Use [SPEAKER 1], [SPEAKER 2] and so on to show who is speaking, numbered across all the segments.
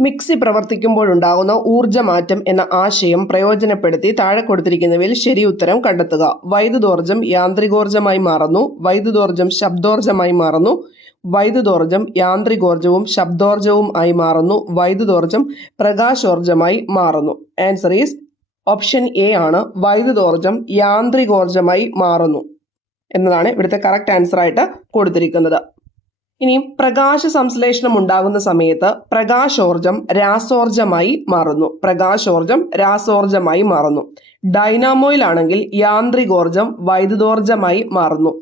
[SPEAKER 1] Mixie പ്രവർത്തിക്കുമ്പോഴുണ്ടാകുന്ന ഊർജമാറ്റം എന്ന ആശയം പ്രയോജനപ്പെടുത്തി താഴെ കൊടുത്തിരിക്കുന്നവയിൽ ശരി ഉത്തരം കണ്ടെത്തുക. വൈദ്യുതോർജം യാന്ത്രികോർജമായി മാറുന്നു. വൈദ്യുതോർജം ശബ്ദോർജമായി മാറുന്നു. വൈദ്യുതോർജം യാന്ത്രികോർജവും ശബ്ദോർജവും ആയി മാറുന്നു. വൈദ്യുതോർജം പ്രകാശോർജമായി മാറുന്നു. ആൻസർ ഈസ് ഓപ്ഷൻ എ ആണ്. വൈദ്യുതോർജം യാന്ത്രികോർജമായി മാറുന്നു. എന്നതാണ് ഇവിടുത്തെ കറക്റ്റ് ആൻസർ ആയിട്ട് കൊടുത്തിരിക്കുന്നത്. ഇനി പ്രകാശ സംശ്ലേഷണം ഉണ്ടാകുന്ന സമയത്ത് പ്രകാശോർജം രാസോർജമായി മാറുന്നു. പ്രകാശോർജം രാസോർജമായി മാറുന്നു. ഡൈനാമോയിലാണെങ്കിൽ യാന്ത്രികോർജം വൈദ്യുതോർജമായി മാറുന്നു.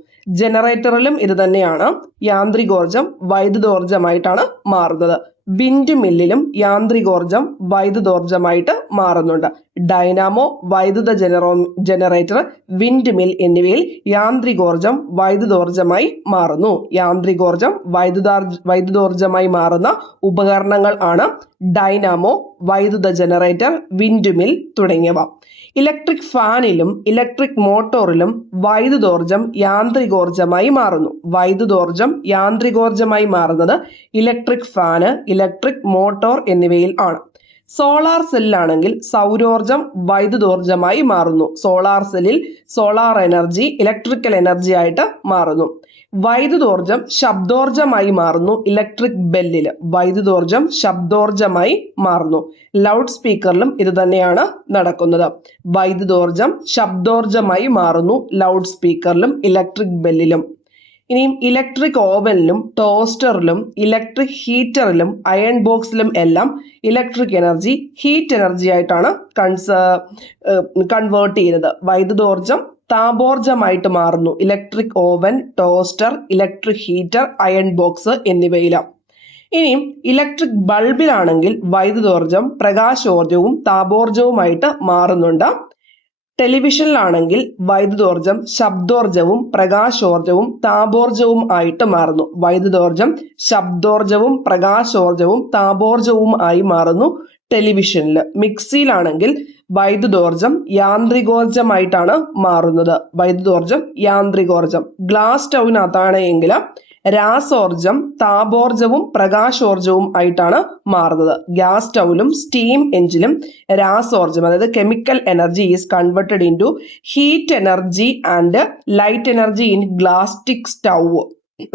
[SPEAKER 1] ജനറേറ്ററിലും ഇത് തന്നെയാണ്. യാന്ത്രികോർജം വൈദ്യുതോർജമായിട്ടാണ് മാറുന്നത്. വിൻഡ് മില്ലിലും യാന്ത്രികോർജം വൈദ്യുതോർജമായിട്ട് മാറുന്നുണ്ട്. ഡൈനാമോ വൈദ്യുത ജനറോ ജനറേറ്റർ വിൻഡ് മിൽ എന്നിവയിൽ യാന്ത്രികോർജം വൈദ്യുതോർജമായി മാറുന്നു. യാന്ത്രികോർജം വൈദ്യുതാർ വൈദ്യുതോർജമായി മാറുന്ന ഉപകരണങ്ങൾ ആണ് ഡൈനാമോ വൈദ്യുത ജനറേറ്റർ വിൻഡ് മിൽ തുടങ്ങിയവ. ഇലക്ട്രിക് ഫാനിലും ഇലക്ട്രിക് മോട്ടോറിലും വൈദ്യുതോർജം യാന്ത്രികോർജമായി മാറുന്നു. വൈദ്യുതോർജം യാന്ത്രികോർജമായി മാറുന്നത് ഇലക്ട്രിക് ഫാന് ഇലക്ട്രിക് മോട്ടോർ എന്നിവയിൽ ആണ്. സോളാർ സെല്ലാണെങ്കിൽ സൗരോർജം വൈദ്യുതോർജമായി മാറുന്നു. സോളാർ സെല്ലിൽ സോളാർ എനർജി ഇലക്ട്രിക്കൽ എനർജി ആയിട്ട് മാറുന്നു. വൈദ്യുതോർജം ശബ്ദോർജമായി മാറുന്നു ഇലക്ട്രിക് ബെല്ലിൽ. വൈദ്യുതോർജം ശബ്ദോർജമായി മാറുന്നു. ലൗഡ് സ്പീക്കറിലും ഇത് തന്നെയാണ് നടക്കുന്നത്. വൈദ്യുതോർജം ശബ്ദോർജമായി മാറുന്നു ലൗഡ് സ്പീക്കറിലും ഇലക്ട്രിക് ബെല്ലിലും. ഇനിയും ഇലക്ട്രിക് ഓവനിലും ടോസ്റ്ററിലും ഇലക്ട്രിക് ഹീറ്ററിലും അയൺ ബോക്സിലും എല്ലാം ഇലക്ട്രിക് എനർജി ഹീറ്റ് എനർജി ആയിട്ടാണ് കൺവേർട്ട് ചെയ്യുന്നത്. വൈദ്യുതോർജം താപോർജമായിട്ട് മാറുന്നു. Electric oven toaster electric heater iron box എന്നിവയിലും. ഇനിയും ഇലക്ട്രിക് ബൾബിലാണെങ്കിൽ വൈദ്യുതോർജം പ്രകാശോർജവും താപോർജവുമായിട്ട് മാറുന്നുണ്ട്. ടെലിവിഷനിലാണെങ്കിൽ വൈദ്യുതോർജം ശബ്ദോർജവും പ്രകാശോർജവും താപോർജവും ആയിട്ട് മാറുന്നു. വൈദ്യുതോർജം ശബ്ദോർജവും പ്രകാശോർജവും താപോർജവും ആയി മാറുന്നു ടെലിവിഷനിൽ മിക്സിയിലാണെങ്കിൽ വൈദ്യുതോർജം യാന്ത്രികോർജമായിട്ടാണ് മാറുന്നത്. വൈദ്യുതോർജം യാന്ത്രികോർജം. ഗ്ലാസ് സ്റ്റൗവിനകത്താണ് എങ്കിൽ രാസോർജം താപോർജവും പ്രകാശോർജവും ആയിട്ടാണ് മാറുന്നത്. ഗ്യാസ് സ്റ്റൗവിലും സ്റ്റീം എഞ്ചിലും രാസോർജം അതായത് chemical energy is converted into heat energy and light energy in ഗ്ലാസ്റ്റിക് stove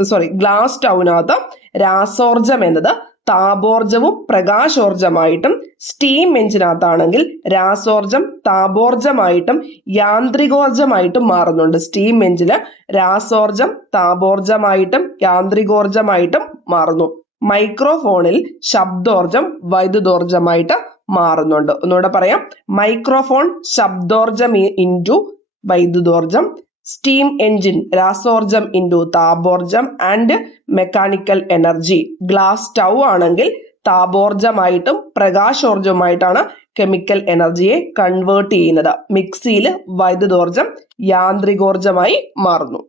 [SPEAKER 1] sorry glass സ്റ്റൗവിനകത്ത് രാസോർജം എന്നത് താപോർജവും പ്രകാശോർജമായിട്ടും സ്റ്റീം എഞ്ചിനകത്താണെങ്കിൽ രാസോർജം താപോർജമായിട്ടും യാന്ത്രികോർജമായിട്ടും മാറുന്നുണ്ട്. സ്റ്റീം എഞ്ചിന് രാസോർജം താപോർജമായിട്ടും യാന്ത്രികോർജമായിട്ടും മാറുന്നു. മൈക്രോഫോണിൽ ശബ്ദോർജം വൈദ്യുതോർജമായിട്ട് മാറുന്നുണ്ട്. ഒന്നുകൂടെ പറയാം. മൈക്രോഫോൺ ശബ്ദോർജം ഇന്റു വൈദ്യുതോർജം സ്റ്റീം എഞ്ചിൻ രാസോർജം into താപോർജം and mechanical energy glass stove ആണെങ്കിൽ താപോർജമായിട്ടും പ്രകാശോർജമായിട്ടാണ് കെമിക്കൽ എനർജിയെ കൺവേർട്ട് ചെയ്യുന്നത്. മിക്സിയിൽ വൈദ്യുതോർജം യാന്ത്രികോർജമായി മാറുന്നു.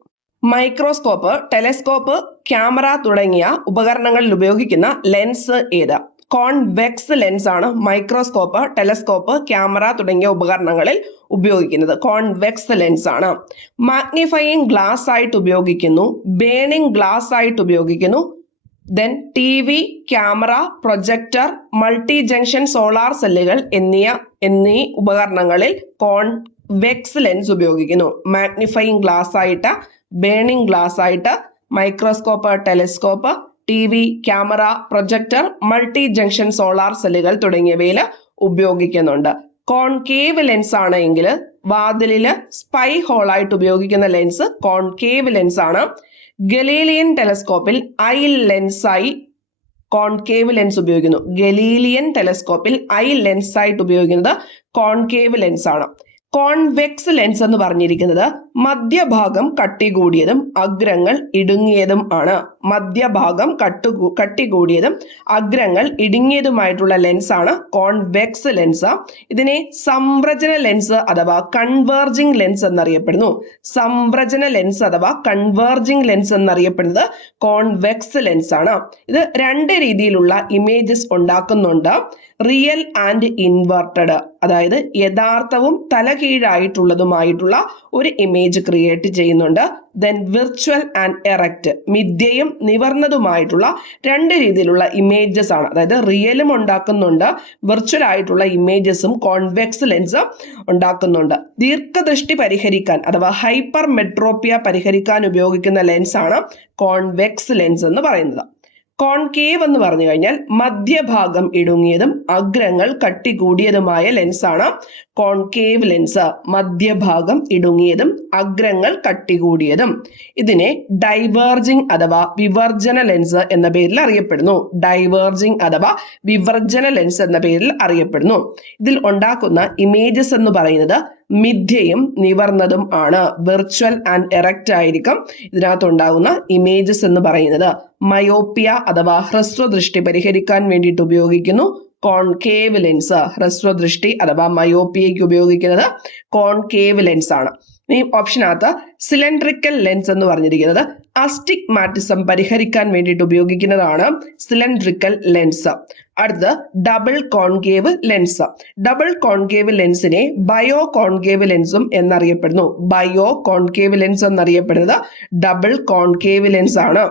[SPEAKER 1] മൈക്രോസ്കോപ്പ് ടെലിസ്കോപ്പ് ക്യാമറ തുടങ്ങിയ ഉപകരണങ്ങളിൽ ഉപയോഗിക്കുന്ന ലെൻസ് ഏത്? കോൺവെക്സ് ലെൻസ് ആണ് മൈക്രോസ്കോപ്പ് ടെലസ്കോപ്പ് ക്യാമറ തുടങ്ങിയ ഉപകരണങ്ങളിൽ ഉപയോഗിക്കുന്നത്. കോൺവെക്സ് ലെൻസ് ആണ് മാഗ്നിഫയിങ് ഗ്ലാസ് ആയിട്ട് ഉപയോഗിക്കുന്നു ബേണിംഗ് ഗ്ലാസ് ആയിട്ട് ഉപയോഗിക്കുന്നു then T V camera projector multi junction solar സെല്ലുകൾ എന്നിയ എന്നീ ഉപകരണങ്ങളിൽ കോൺവെക്സ് ലെൻസ് ഉപയോഗിക്കുന്നു. മാഗ്നിഫയിങ് ഗ്ലാസ് ആയിട്ട് ബേണിംഗ് ഗ്ലാസ് ആയിട്ട് microscope telescope T V camera projector multi junction solar സെല്ലുകൾ തുടങ്ങിയവയിൽ ഉപയോഗിക്കുന്നുണ്ട്. കോൺകേവ് ലെൻസ് ആണ് എങ്കിൽ വാതിലിൽ സ്പൈ ഹോളായിട്ട് ഉപയോഗിക്കുന്ന ലെൻസ് കോൺകേവ് ലെൻസ് ആണ്. ഗലീലിയൻ ടെലസ്കോപ്പിൽ ഐ ലെൻസായി കോൺകേവ് ലെൻസ് ഉപയോഗിക്കുന്നു. ഗലീലിയൻ ടെലസ്കോപ്പിൽ ഐ ലെൻസ് ആയിട്ട് ഉപയോഗിക്കുന്നത് കോൺകേവ് ലെൻസ് ആണ്. കോൺവെക്സ് ലെൻസ് എന്ന് പറഞ്ഞിരിക്കുന്നത് മധ്യഭാഗം കട്ടി കൂടിയതും അഗ്രങ്ങൾ ഇടുങ്ങിയതും ആണ്. മധ്യഭാഗം കട്ടു കട്ടി കൂടിയതും അഗ്രങ്ങൾ ഇടുങ്ങിയതുമായിട്ടുള്ള ലെൻസാണ് കോൺവെക്സ് ലെൻസ്. ഇതിനെ സംരചന ലെൻസ് അഥവാ കൺവേർജിംഗ് ലെൻസ് എന്നറിയപ്പെടുന്നു. സംരചന ലെൻസ് അഥവാ കൺവേർജിംഗ് ലെൻസ് എന്നറിയപ്പെടുന്നത് കോൺവെക്സ് ലെൻസ് ആണ്. ഇത് രണ്ട് രീതിയിലുള്ള ഇമേജസ് ഉണ്ടാക്കുന്നുണ്ട്. Real and inverted. അതായത് യഥാർത്ഥവും തലകീ തലകീഴായിട്ടുള്ളതുമായിട്ടുള്ള ഒരു ഇമേജ് ക്രിയേറ്റ് ചെയ്യുന്നുണ്ട്. ദെൻ വിർച്വൽ ആൻഡ് എറക്റ്റ് മിഥ്യയും നിവർന്നതുമായിട്ടുള്ള രണ്ട് രീതിയിലുള്ള ഇമേജസ് ആണ്. അതായത് റിയലും ഉണ്ടാക്കുന്നുണ്ട് വിർച്വൽ ആയിട്ടുള്ള ഇമേജസും കോൺവെക്സ് ലെൻസും ഉണ്ടാക്കുന്നുണ്ട്. ദീർഘദൃഷ്ടി പരിഹരിക്കാൻ അഥവാ ഹൈപ്പർ മെട്രോപ്പിയ പരിഹരിക്കാൻ ഉപയോഗിക്കുന്ന ലെൻസ് ആണ് കോൺവെക്സ് ലെൻസ് എന്ന് പറയുന്നത്. കോൺകേവ് എന്ന് പറഞ്ഞു കഴിഞ്ഞാൽ മധ്യഭാഗം ഇടുങ്ങിയതും അഗ്രങ്ങൾ കട്ടി കൂടിയതുമായ ലെൻസാണ് കോൺകേവ് ലെൻസ് മധ്യഭാഗം ഇടുങ്ങിയതും അഗ്രങ്ങൾ കട്ടി കൂടിയതും ഇതിനെ ഡൈവേർജിങ് അഥവാ വിവർജന ലെൻസ് എന്ന പേരിൽ അറിയപ്പെടുന്നു. ഡൈവേർജിങ് അഥവാ വിവർജന ലെൻസ് എന്ന പേരിൽ അറിയപ്പെടുന്നു. ഇതിൽ ഉണ്ടാക്കുന്ന ഇമേജസ് എന്ന് പറയുന്നത് മിഥ്യയും നിവർന്നതും ആണ്. വെർച്വൽ ആൻഡ് എറക്റ്റ് ആയിരിക്കും ഇതിനകത്തുണ്ടാകുന്ന ഇമേജസ് എന്ന് പറയുന്നത്. മയോപ്പിയ അഥവാ ഹ്രസ്വദൃഷ്ടി പരിഹരിക്കാൻ വേണ്ടിയിട്ട് ഉപയോഗിക്കുന്നു. കോൺകേവ് ലെൻസ് ഹ്രസ്വദൃഷ്ടി അഥവാ മയോപ്പിയയ്ക്ക് ഉപയോഗിക്കുന്നത് കോൺകേവ് ലെൻസ് ആണ്. ഈ ഓപ്ഷനകത്ത് സിലിണ്ടറിക്കൽ ലെൻസ് എന്ന് പറഞ്ഞിരിക്കുന്നത് അസ്റ്റിഗ്മാറ്റിസം പരിഹരിക്കാൻ വേണ്ടിയിട്ട് ഉപയോഗിക്കുന്നതാണ് സിലിണ്ടറിക്കൽ ലെൻസ് അടുത്തത് double concave lens double concave ലെൻസിനെ bio concave ലെൻസും എന്നറിയപ്പെടുന്നു. ബയോ കോൺകേവ് ലെൻസ് എന്നറിയപ്പെടുന്നത് ഡബിൾ കോൺകേവ് ലെൻസ് ആണ്.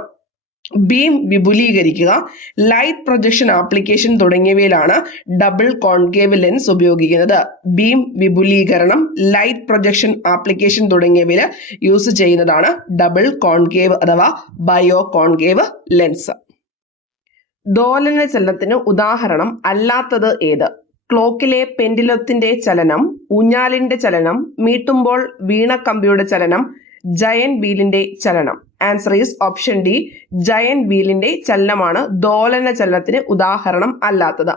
[SPEAKER 1] ബീം വിപുലീകരിക്കുക. ലൈറ്റ് പ്രൊജക്ഷൻ ആപ്ലിക്കേഷൻ തുടങ്ങിയവയിലാണ് ഡബിൾ കോൺകേവ് ലെൻസ് ഉപയോഗിക്കുന്നത്. ബീം വിപുലീകരണം ലൈറ്റ് പ്രൊജക്ഷൻ ആപ്ലിക്കേഷൻ തുടങ്ങിയവയിൽ യൂസ് ചെയ്യുന്നതാണ് ഡബിൾ കോൺകേവ് അഥവാ ബയോ കോൺകേവ് ലെൻസ് ദോലന ചലനത്തിന് ഉദാഹരണം അല്ലാത്തത് ഏത്? ക്ലോക്കിലെ പെൻഡിലത്തിന്റെ ചലനം ഊഞ്ഞാലിന്റെ ചലനം മീട്ടുമ്പോൾ വീണക്കമ്പിയുടെ ചലനം ജയൻ വീലിന്റെ ചലനം. Answer is option D giant വീലിന്റെ ചലനമാണ് ദോലന ചലനത്തിന് ഉദാഹരണം അല്ലാത്തത്.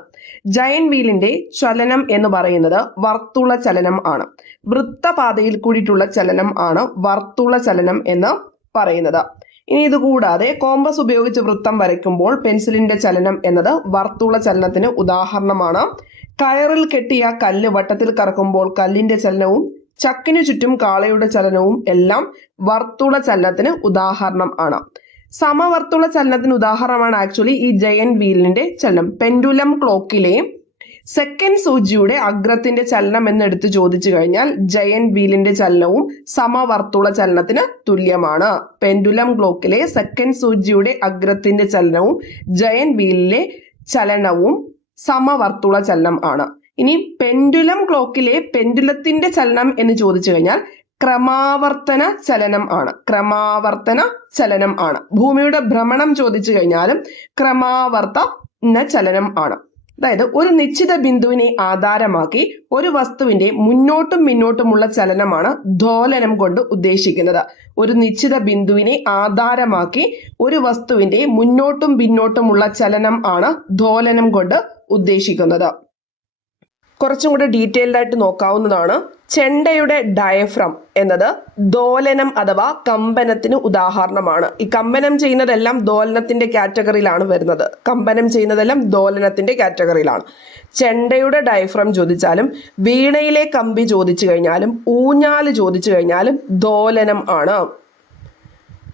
[SPEAKER 1] ജയൻ വീലിന്റെ ചലനം എന്ന് പറയുന്നത് വർത്തുള ചലനം ആണ്. വൃത്തപാതയിൽ കൂടിയിട്ടുള്ള ചലനം ആണ് വർത്തുള ചലനം എന്ന് പറയുന്നത്. ഇനി ഇത് കൂടാതെ കോമ്പസ് ഉപയോഗിച്ച് വൃത്തം വരയ്ക്കുമ്പോൾ പെൻസിലിന്റെ ചലനം എന്നത് വർത്തുള ചലനത്തിന് ഉദാഹരണമാണ്. കയറിൽ കെട്ടിയ കല്ല് വട്ടത്തിൽ കറക്കുമ്പോൾ കല്ലിന്റെ ചലനവും ചക്കിനു ചുറ്റും കാളയുടെ ചലനവും എല്ലാം വർത്തുള ചലനത്തിന് ഉദാഹരണം ആണ്. സമവർത്തുള ചലനത്തിന് ഉദാഹരണമാണ് ആക്ച്വലി ഈ ജയൻ വീലിന്റെ ചലനം. പെൻഡുലം ക്ലോക്കിലെ സെക്കൻഡ് സൂചിയുടെ അഗ്രത്തിന്റെ ചലനം എന്ന് ചോദിച്ചു കഴിഞ്ഞാൽ ജയൻ വീലിന്റെ ചലനവും സമവർത്തുള ചലനത്തിന് തുല്യമാണ്. പെൻഡുലം ക്ലോക്കിലെ സെക്കൻഡ് സൂചിയുടെ അഗ്രത്തിന്റെ ചലനവും ജയൻ വീലിലെ ചലനവും സമവർത്തുള ചലനം ആണ്. ഇനി പെൻഡുലം ക്ലോക്കിലെ പെൻഡുലത്തിന്റെ ചലനം എന്ന് ചോദിച്ചു കഴിഞ്ഞാൽ ക്രമാവർത്തന ചലനം ആണ്. ക്രമാവർത്തന ചലനം ആണ്. ഭൂമിയുടെ ഭ്രമണം ചോദിച്ചു കഴിഞ്ഞാലും ക്രമാവർത്തന ചലനം ആണ്. അതായത് ഒരു നിശ്ചിത ബിന്ദുവിനെ ആധാരമാക്കി ഒരു വസ്തുവിന്റെ മുന്നോട്ടും പിന്നോട്ടുമുള്ള ചലനമാണ് ദോലനം കൊണ്ട് ഉദ്ദേശിക്കുന്നത്. ഒരു നിശ്ചിത ബിന്ദുവിനെ ആധാരമാക്കി ഒരു വസ്തുവിന്റെ മുന്നോട്ടും പിന്നോട്ടുമുള്ള ചലനം ആണ് ദോലനം കൊണ്ട് ഉദ്ദേശിക്കുന്നത്. കുറച്ചും കൂടെ ഡീറ്റെയിൽഡ് ആയിട്ട് നോക്കാവുന്നതാണ്. ചെണ്ടയുടെ ഡയഫ്രം എന്നത് ദോലനം അഥവാ കമ്പനത്തിന് ഉദാഹരണമാണ്. ഈ കമ്പനം ചെയ്യുന്നതെല്ലാം ദോലനത്തിന്റെ കാറ്റഗറിയിലാണ് വരുന്നത്. കമ്പനം ചെയ്യുന്നതെല്ലാം ദോലനത്തിന്റെ കാറ്റഗറിയിലാണ്. ചെണ്ടയുടെ ഡയഫ്രം ചോദിച്ചാലും വീണയിലെ കമ്പി ചോദിച്ചു കഴിഞ്ഞാലും ഊഞ്ഞാൽ ചോദിച്ചു കഴിഞ്ഞാലും ദോലനം ആണ്.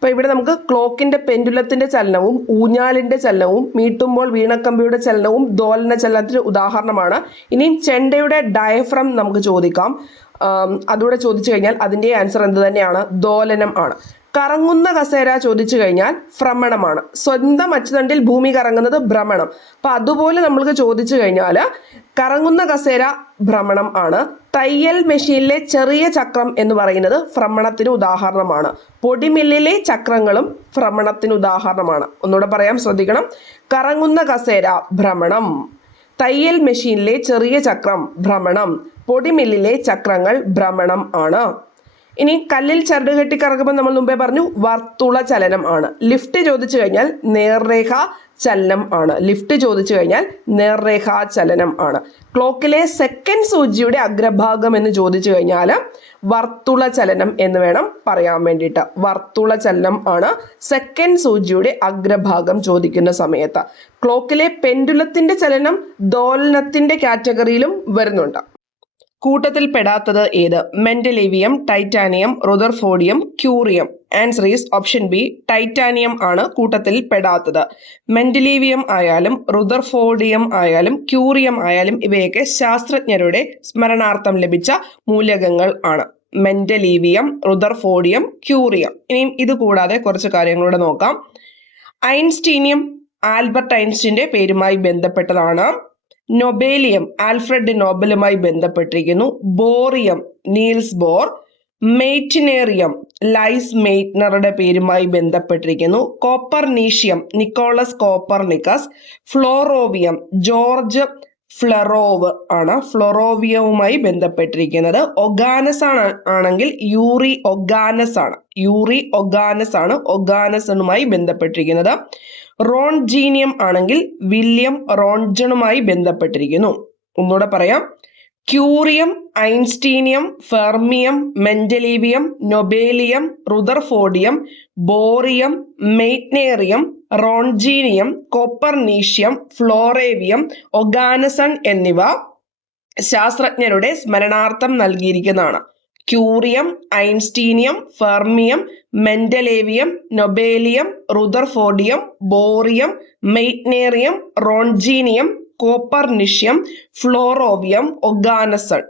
[SPEAKER 1] അപ്പൊ ഇവിടെ നമുക്ക് ക്ലോക്കിന്റെ പെൻഡുലത്തിന്റെ ചലനവും ഊഞ്ഞാലിന്റെ ചലനവും മീട്ടുമ്പോൾ വീണക്കമ്പിയുടെ ചലനവും ദോലന ചലനത്തിന് ഉദാഹരണമാണ്. ഇനിയും ചെണ്ടയുടെ ഡയഫ്രം നമുക്ക് ചോദിക്കാം. അതുകൂടെ ചോദിച്ചു കഴിഞ്ഞാൽ അതിന്റെ ആൻസർ എന്ത് തന്നെയാണ്? ദോലനം ആണ്. കറങ്ങുന്ന കസേര ചോദിച്ചു കഴിഞ്ഞാൽ ഭ്രമണമാണ്. സ്വന്തം അച്ചുതണ്ടിൽ ഭൂമി കറങ്ങുന്നത് ഭ്രമണം. അപ്പൊ അതുപോലെ നമ്മൾക്ക് ചോദിച്ചു കഴിഞ്ഞാൽ കറങ്ങുന്ന കസേര ഭ്രമണം ആണ്. തയ്യൽ മെഷീനിലെ ചെറിയ ചക്രം എന്ന് പറയുന്നത് ഭ്രമണത്തിന് ഉദാഹരണമാണ്. പൊടിമില്ലിലെ ചക്രങ്ങളും ഭ്രമണത്തിന് ഉദാഹരണമാണ്. ഒന്നുകൂടെ പറയാം ശ്രദ്ധിക്കണം. കറങ്ങുന്ന കസേര ഭ്രമണം. തയ്യൽ മെഷീനിലെ ചെറിയ ചക്രം ഭ്രമണം. പൊടിമില്ലിലെ ചക്രങ്ങൾ ഭ്രമണം ആണ്. ഇനി കല്ലിൽ ചരട് കെട്ടി കറങ്ങുമ്പോൾ നമ്മൾ മുമ്പേ പറഞ്ഞു വർത്തുള ചലനം ആണ്. ലിഫ്റ്റ് ചോദിച്ചു കഴിഞ്ഞാൽ നേർരേഖ ചലനം ആണ്. ലിഫ്റ്റ് ചോദിച്ചു കഴിഞ്ഞാൽ നേർരേഖ ചലനം ആണ്. ക്ലോക്കിലെ സെക്കൻഡ് സൂചിയുടെ അഗ്രഭാഗം എന്ന് ചോദിച്ചു കഴിഞ്ഞാൽ വർത്തുള ചലനം എന്ന് വേണം പറയാൻ വേണ്ടിയിട്ട്. വർത്തുള ചലനം ആണ് സെക്കൻഡ് സൂചിയുടെ അഗ്രഭാഗം ചോദിക്കുന്ന സമയത്ത്. ക്ലോക്കിലെ പെൻഡുലത്തിന്റെ ചലനം ദോലനത്തിന്റെ കാറ്റഗറിയിലും വരുന്നുണ്ട്. കൂട്ടത്തിൽ പെടാത്തത് ഏത്? Mendelevium titanium rutherfordium curium answer is option B titanium ആണ് കൂട്ടത്തിൽ പെടാത്തത്. മെന്റലേവിയം ആയാലും റുദർഫോഡിയം ആയാലും ക്യൂറിയം ആയാലും ഇവയൊക്കെ ശാസ്ത്രജ്ഞരുടെ സ്മരണാർത്ഥം ലഭിച്ച മൂലകങ്ങൾ ആണ്. മെന്റലീവിയം റുദർഫോഡിയം ക്യൂറിയം ഇനിയും ഇത് കൂടാതെ കുറച്ച് കാര്യങ്ങളൂടെ നോക്കാം. ഐൻസ്റ്റീനിയം ആൽബർട്ട് ഐൻസ്റ്റീന്റെ പേരുമായി ബന്ധപ്പെട്ടതാണ്. നൊബേലിയം ആൽഫ്രഡ് നോബലുമായി ബന്ധപ്പെട്ടിരിക്കുന്നു. Bohrium Niels Bohr meitnerium Lise മെയ്റ്റ്നറുടെ പേരുമായി ബന്ധപ്പെട്ടിരിക്കുന്നു. Copernicium Nicolaus Copernicus flerovium George Flerov ആണ് ഫ്ലൊറോവിയവുമായി ബന്ധപ്പെട്ടിരിക്കുന്നത്. ഒഗാനസ് ആണ് ആണെങ്കിൽ യൂറി ഒഗാനസ് ആണ്. യൂറി ഒഗാനസ് ആണ് ഒഗാനസണുമായി ബന്ധപ്പെട്ടിരിക്കുന്നത്. റോൺജീനിയം ആണെങ്കിൽ വില്യം റോൺജണുമായി ബന്ധപ്പെട്ടിരിക്കുന്നു. ഒന്നുകൂടെ പറയാം. Curium einsteinium fermium mendelevium nobelium rutherfordium bohrium meitnerium roentgenium copernicium flerovium oganesson എന്നിവ ശാസ്ത്രജ്ഞരുടെ സ്മരണാർത്ഥം നൽകിയിരിക്കുന്നതാണ്. Curium einsteinium fermium mendelevium nobelium rutherfordium bohrium meitnerium roentgenium copernicium flerovium oganesson.